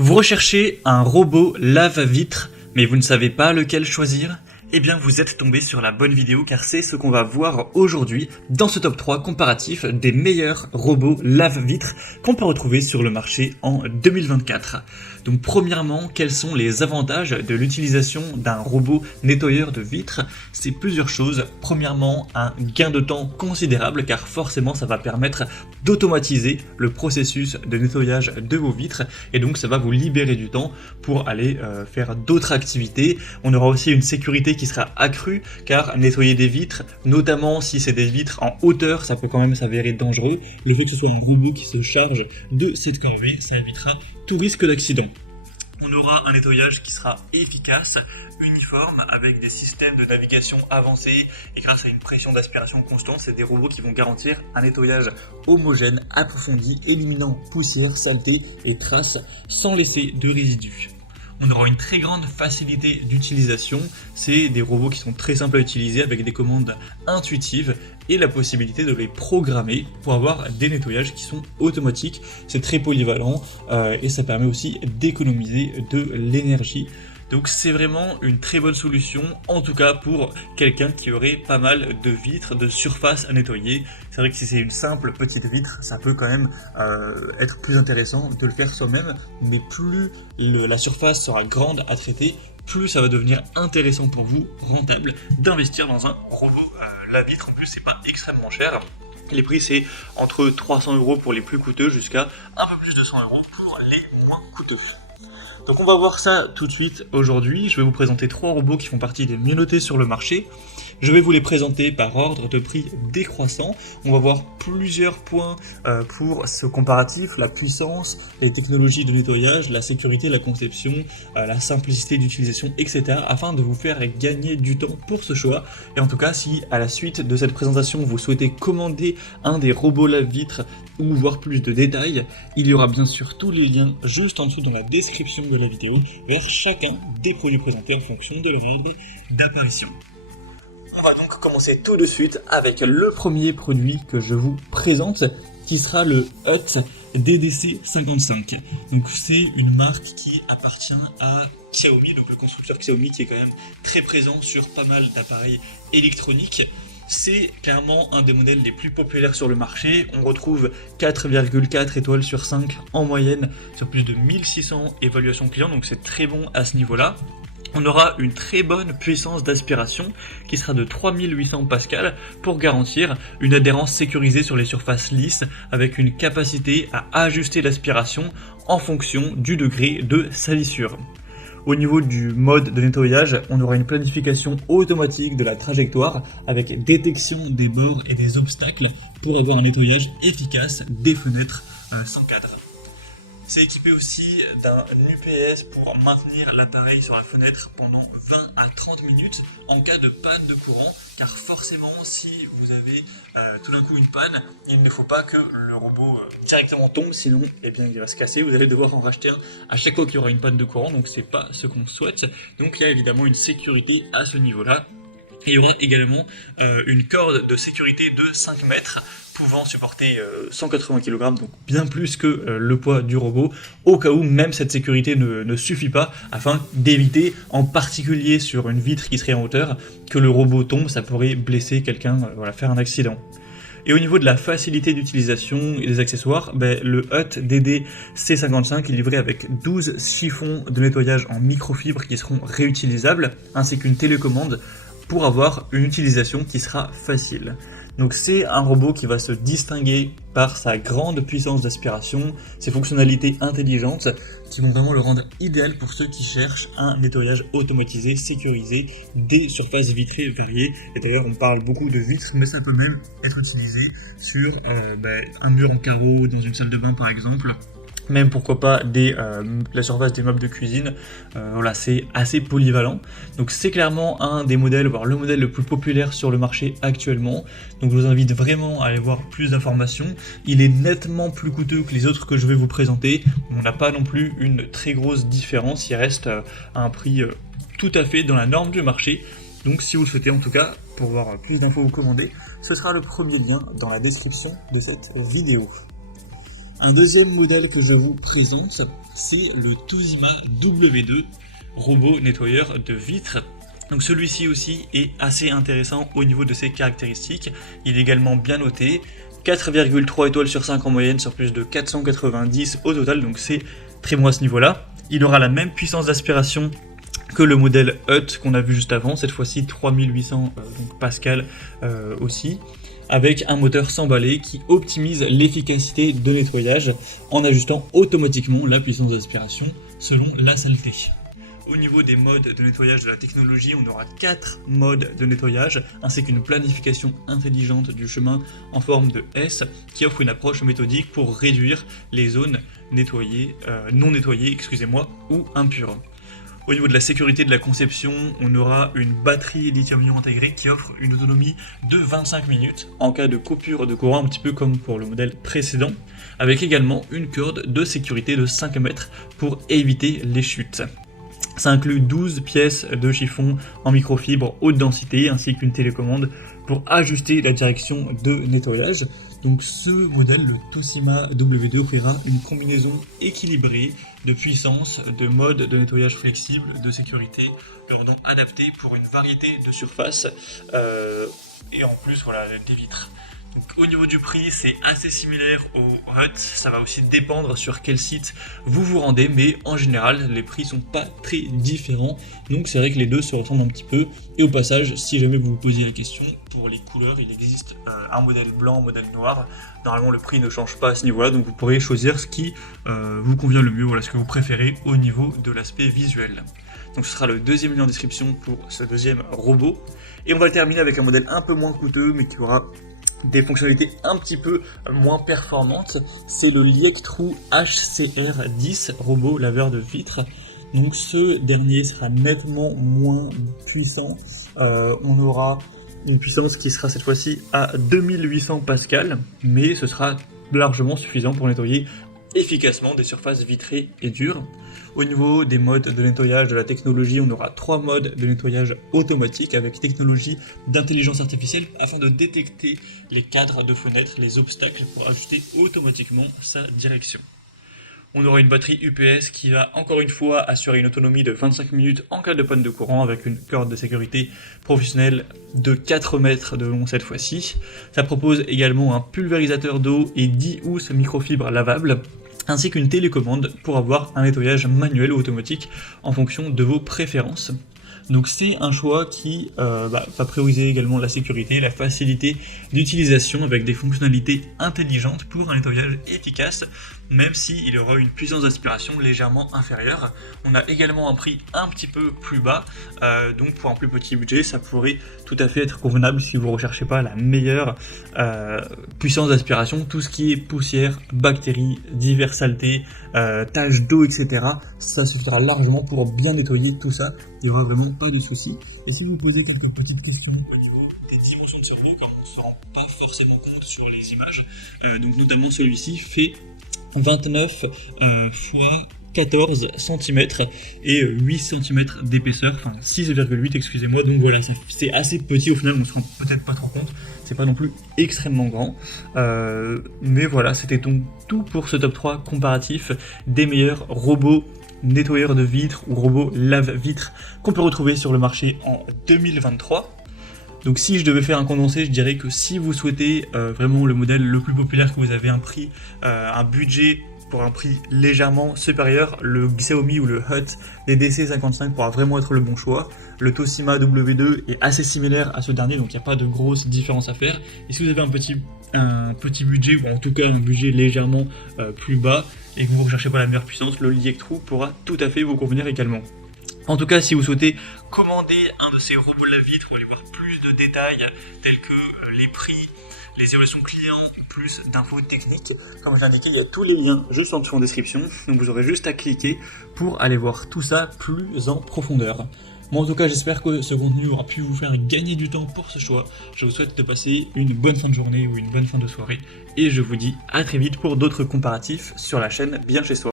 Vous recherchez un robot lave-vitre, mais vous ne savez pas lequel choisir? Eh bien vous êtes tombé sur la bonne vidéo car c'est ce qu'on va voir aujourd'hui dans ce top 3 comparatif des meilleurs robots lave-vitres qu'on peut retrouver sur le marché en 2024. Donc premièrement, quels sont les avantages de l'utilisation d'un robot nettoyeur de vitres? C'est plusieurs choses. Premièrement, un gain de temps considérable car forcément ça va permettre d'automatiser le processus de nettoyage de vos vitres et donc ça va vous libérer du temps pour aller faire d'autres activités. On aura aussi une sécurité qui sera accrue car nettoyer des vitres, notamment si c'est des vitres en hauteur, ça peut quand même s'avérer dangereux. Le fait que ce soit un robot qui se charge de cette corvée, ça évitera tout risque d'accident. On aura un nettoyage qui sera efficace, uniforme, avec des systèmes de navigation avancés et grâce à une pression d'aspiration constante, c'est des robots qui vont garantir un nettoyage homogène, approfondi, éliminant poussière, saleté et traces sans laisser de résidus. On aura une très grande facilité d'utilisation, c'est des robots qui sont très simples à utiliser avec des commandes intuitives et la possibilité de les programmer pour avoir des nettoyages qui sont automatiques. C'est très polyvalent et ça permet aussi d'économiser de l'énergie. Donc c'est vraiment une très bonne solution, en tout cas pour quelqu'un qui aurait pas mal de vitres, de surface à nettoyer. C'est vrai que si c'est une simple petite vitre, ça peut quand même être plus intéressant de le faire soi-même, mais plus la surface sera grande à traiter, plus ça va devenir intéressant pour vous, rentable, d'investir dans un robot lave-vitre. En plus, c'est pas extrêmement cher. Les prix, c'est entre 300 € pour les plus coûteux jusqu'à un peu plus de 100 € pour les moins coûteux. Donc on va voir ça tout de suite aujourd'hui. Je vais vous présenter 3 robots qui font partie des mieux notés sur le marché. Je vais vous les présenter par ordre de prix décroissant. On va voir plusieurs points pour ce comparatif, la puissance, les technologies de nettoyage, la sécurité, la conception, la simplicité d'utilisation, etc. afin de vous faire gagner du temps pour ce choix. Et en tout cas, si à la suite de cette présentation, vous souhaitez commander un des robots lave-vitres ou voir plus de détails, il y aura bien sûr tous les liens juste en dessous dans la description de la vidéo vers chacun des produits présentés en fonction de leur ordre d'apparition. On va donc commencer tout de suite avec le premier produit que je vous présente, qui sera le Hut DDC55. Donc c'est une marque qui appartient à Xiaomi, donc le constructeur Xiaomi qui est quand même très présent sur pas mal d'appareils électroniques. C'est clairement un des modèles les plus populaires sur le marché. On retrouve 4,4 étoiles sur 5 en moyenne sur plus de 1600 évaluations clients, donc c'est très bon à ce niveau-là. On aura une très bonne puissance d'aspiration qui sera de 3800 pascal pour garantir une adhérence sécurisée sur les surfaces lisses avec une capacité à ajuster l'aspiration en fonction du degré de salissure. Au niveau du mode de nettoyage, on aura une planification automatique de la trajectoire avec détection des bords et des obstacles pour avoir un nettoyage efficace des fenêtres sans cadre. C'est équipé aussi d'un UPS pour maintenir l'appareil sur la fenêtre pendant 20 à 30 minutes en cas de panne de courant, car forcément si vous avez tout d'un coup une panne, il ne faut pas que le robot directement tombe, sinon eh bien, il va se casser, vous allez devoir en racheter un à chaque fois qu'il y aura une panne de courant, donc c'est pas ce qu'on souhaite. Donc il y a évidemment une sécurité à ce niveau-là. Et il y aura également une corde de sécurité de 5 mètres pouvant supporter 180 kg, donc bien plus que le poids du robot, au cas où même cette sécurité ne suffit pas, afin d'éviter, en particulier sur une vitre qui serait en hauteur, que le robot tombe, ça pourrait blesser quelqu'un, faire un accident. Et au niveau de la facilité d'utilisation et des accessoires, le Hut DDC55 est livré avec 12 chiffons de nettoyage en microfibre qui seront réutilisables, ainsi qu'une télécommande pour avoir une utilisation qui sera facile. Donc c'est un robot qui va se distinguer par sa grande puissance d'aspiration, ses fonctionnalités intelligentes qui vont vraiment le rendre idéal pour ceux qui cherchent un nettoyage automatisé, sécurisé des surfaces vitrées variées. Et d'ailleurs on parle beaucoup de vitres, mais ça peut même être utilisé sur un mur en carreau dans une salle de bain par exemple. Même pourquoi pas la surface des meubles de cuisine, c'est assez polyvalent. Donc c'est clairement un des modèles, voire le modèle le plus populaire sur le marché actuellement. Donc je vous invite vraiment à aller voir plus d'informations. Il est nettement plus coûteux que les autres que je vais vous présenter. On n'a pas non plus une très grosse différence, il reste à un prix tout à fait dans la norme du marché. Donc si vous le souhaitez en tout cas, pour voir plus d'infos vous commander, ce sera le premier lien dans la description de cette vidéo. Un deuxième modèle que je vous présente, c'est le Toshiba W2 robot nettoyeur de vitres. Donc celui-ci aussi est assez intéressant au niveau de ses caractéristiques. Il est également bien noté, 4,3 étoiles sur 5 en moyenne sur plus de 490 au total, donc c'est très bon à ce niveau-là. Il aura la même puissance d'aspiration que le modèle Hut qu'on a vu juste avant, cette fois-ci 3800 Pascal aussi, avec un moteur sans balai qui optimise l'efficacité de nettoyage en ajustant automatiquement la puissance d'aspiration selon la saleté. Au niveau des modes de nettoyage de la technologie, on aura 4 modes de nettoyage, ainsi qu'une planification intelligente du chemin en forme de S, qui offre une approche méthodique pour réduire les zones nettoyées, non nettoyées, ou impures. Au niveau de la sécurité de la conception, on aura une batterie lithium-ion intégrée qui offre une autonomie de 25 minutes en cas de coupure de courant, un petit peu comme pour le modèle précédent, avec également une corde de sécurité de 5 mètres pour éviter les chutes. Ça inclut 12 pièces de chiffon en microfibre haute densité ainsi qu'une télécommande pour ajuster la direction de nettoyage. Donc ce modèle, le Toshiba W2, offrira une combinaison équilibrée de puissance, de mode de nettoyage flexible, de sécurité, le rendant adapté pour une variété de surfaces et en plus des vitres. Donc, au niveau du prix, c'est assez similaire au Hut, ça va aussi dépendre sur quel site vous vous rendez, mais en général, les prix sont pas très différents, donc c'est vrai que les deux se ressemblent un petit peu. Et au passage, si jamais vous vous posiez la question, pour les couleurs, il existe un modèle blanc, un modèle noir. Normalement, le prix ne change pas à ce niveau-là, donc vous pourrez choisir ce qui vous convient le mieux, ce que vous préférez au niveau de l'aspect visuel. Donc ce sera le deuxième lien en description pour ce deuxième robot. Et on va le terminer avec un modèle un peu moins coûteux, mais qui aura des fonctionnalités un petit peu moins performantes. C'est le Liectrou HCR10 robot laveur de vitres. Donc ce dernier sera nettement moins puissant. On aura une puissance qui sera cette fois-ci à 2800 Pascal, mais ce sera largement suffisant pour nettoyer efficacement des surfaces vitrées et dures. Au niveau des modes de nettoyage de la technologie, on aura 3 modes de nettoyage automatique avec technologie d'intelligence artificielle afin de détecter les cadres de fenêtres, les obstacles pour ajuster automatiquement sa direction. On aura une batterie UPS qui va encore une fois assurer une autonomie de 25 minutes en cas de panne de courant avec une corde de sécurité professionnelle de 4 mètres de long cette fois-ci. Ça propose également un pulvérisateur d'eau et 10 housses microfibres lavables, ainsi qu'une télécommande pour avoir un nettoyage manuel ou automatique en fonction de vos préférences. Donc c'est un choix qui va prioriser également la sécurité, la facilité d'utilisation avec des fonctionnalités intelligentes pour un nettoyage efficace, même s'il aura une puissance d'aspiration légèrement inférieure. On a également un prix un petit peu plus bas, donc pour un plus petit budget, ça pourrait tout à fait être convenable si vous ne recherchez pas la meilleure puissance d'aspiration. Tout ce qui est poussière, bactéries, diverses saletés, taches d'eau, etc. Ça suffira largement pour bien nettoyer tout ça. Il n'y aura vraiment pas de soucis. Et si vous posez quelques petites questions au niveau des dimensions de ce robot, comme on ne se rend pas forcément compte sur les images, donc notamment celui-ci fait 29 fois 14 cm et 8 cm d'épaisseur, enfin 6,8 excusez-moi, donc voilà, c'est assez petit au final, on ne se rend peut-être pas trop compte, c'est pas non plus extrêmement grand, mais voilà, c'était donc tout pour ce top 3 comparatif des meilleurs robots nettoyeurs de vitres ou robots lave-vitres qu'on peut retrouver sur le marché en 2023. Donc si je devais faire un condensé, je dirais que si vous souhaitez vraiment le modèle le plus populaire, que vous avez un prix, un budget pour un prix légèrement supérieur, le Xiaomi ou le Hut DDC55 pourra vraiment être le bon choix. Le Toshiba W2 est assez similaire à ce dernier, donc il n'y a pas de grosse différence à faire. Et si vous avez un petit budget, ou en tout cas un budget légèrement plus bas, et que vous ne recherchez pas la meilleure puissance, le Liectrou pourra tout à fait vous convenir également. En tout cas, si vous souhaitez commander un de ces robots lave-vitres pour aller voir plus de détails tels que les prix, les évaluations clients, plus d'infos techniques, comme je l'ai indiqué, il y a tous les liens juste en dessous en description, donc vous aurez juste à cliquer pour aller voir tout ça plus en profondeur. Moi en tout cas, j'espère que ce contenu aura pu vous faire gagner du temps pour ce choix. Je vous souhaite de passer une bonne fin de journée ou une bonne fin de soirée, et je vous dis à très vite pour d'autres comparatifs sur la chaîne Bien Chez Soi.